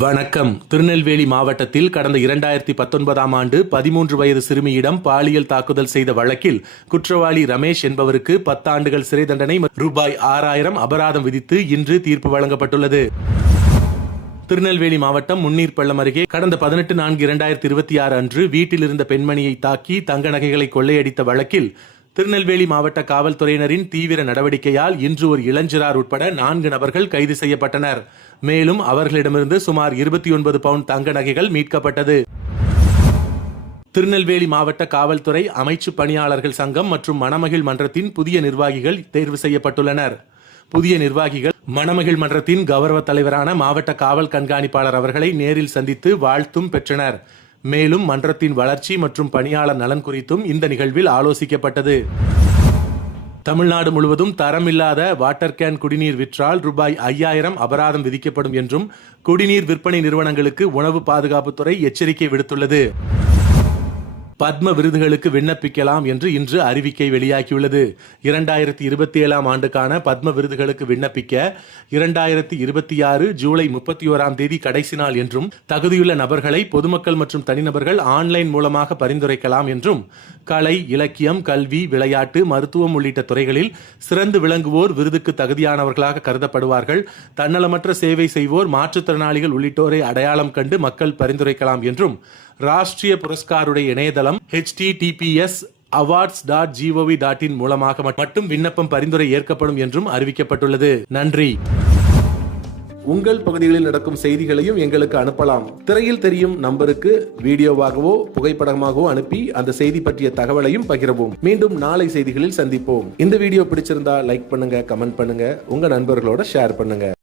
வணக்கம். திருநெல்வேலி மாவட்டத்தில் கடந்த 2019ஆம் ஆண்டு 13 வயது சிறுமியிடம் பாலியல் தாக்குதல் செய்த வழக்கில் குற்றவாளி ரமேஷ் என்பவருக்கு 10 ஆண்டுகள் சிறை தண்டனை ரூபாய் 6000 அபராதம் விதித்து இன்று தீர்ப்பு வழங்கப்பட்டுள்ளது. திருநெல்வேலி மாவட்டம் முன்னீர்பள்ளம் அருகே கடந்த 18/4/2026 அன்று வீட்டில் இருந்த பெண்மணியை தாக்கி தங்க நகைகளை கொள்ளையடித்த வழக்கில் திருநெல்வேலி மாவட்ட காவல்துறையினரின் தீவிர நடவடிக்கையால் இன்று ஒரு இளஞ்சிறார் உட்பட 4 நபர்கள் கைது செய்யப்பட்டனர். மேலும் அவர்களிடமிருந்து சுமார் 29 பவுண்ட் தங்க நகைகள் மீட்கப்பட்டது. திருநெல்வேலி மாவட்ட காவல்துறை அமைச்சு பணியாளர்கள் சங்கம் மற்றும் மணமகிழ் மன்றத்தின் புதிய நிர்வாகிகள் தேர்வு செய்யப்பட்டுள்ளனர். புதிய நிர்வாகிகள் மணமகிழ் மன்றத்தின் கௌரவ தலைவரான மாவட்ட காவல் கண்காணிப்பாளர் அவர்களை நேரில் சந்தித்து வாழ்த்தும் பெற்றனர். மேலும் மன்றத்தின் வளர்ச்சி மற்றும் பணியாளர் நலன் குறித்தும் இந்த நிகழ்வில் ஆலோசிக்கப்பட்டது. தமிழ்நாடு முழுவதும் தரமில்லாத வாட்டர் கேன் குடிநீர் விற்றால் ரூபாய் 5000 அபராதம் விதிக்கப்படும் என்றும் குடிநீர் விற்பனை நிறுவனங்களுக்கு உணவு பாதுகாப்புத்துறை எச்சரிக்கை விடுத்துள்ளது. பத்ம விருதுகளுக்கு விண்ணப்பிக்கலாம் என்று இன்று அறிவிக்கை வெளியாகியுள்ளது. 2027ஆம் ஆண்டுக்கான பத்ம விருதுகளுக்கு விண்ணப்பிக்க 2026 ஜூலை 31ஆம் தேதி கடைசி நாள் என்றும் தகுதியுள்ள நபர்களை பொதுமக்கள் மற்றும் தனிநபர்கள் ஆன்லைன் மூலமாக பரிந்துரைக்கலாம் என்றும் கலை, இலக்கியம், கல்வி, விளையாட்டு, மருத்துவம் உள்ளிட்ட துறைகளில் சிறந்து விளங்குவோர் விருதுக்கு தகுதியானவர்களாக கருதப்படுவார்கள். தன்னலமற்ற சேவை செய்வோர், மாற்றுத்திறனாளிகள் உள்ளிட்டோரை அடையாளம் கண்டு மக்கள் பரிந்துரைக்கலாம் என்றும் ராஷ்டிரிய புரஸ்காருடைய இணையதளம் https://awards.gov.in மூலமாக மட்டும் விண்ணப்பம் பரிந்துரை ஏற்கப்படும் என்றும் அறிவிக்கப்பட்டுள்ளது. நன்றி. உங்கள் பகுதிகளில் நடக்கும் செய்திகளையும் எங்களுக்கு அனுப்பலாம். திரையில் தெரியும் நம்பருக்கு வீடியோவாகவோ புகைப்படமாகவோ அனுப்பி அந்த செய்தி பற்றிய தகவலையும் பகிரவும். மீண்டும் நாளை செய்திகளில் சந்திப்போம். இந்த வீடியோ பிடிச்சிருந்தா லைக் பண்ணுங்க, கமெண்ட் பண்ணுங்க, உங்க நண்பர்களோட ஷேர் பண்ணுங்க.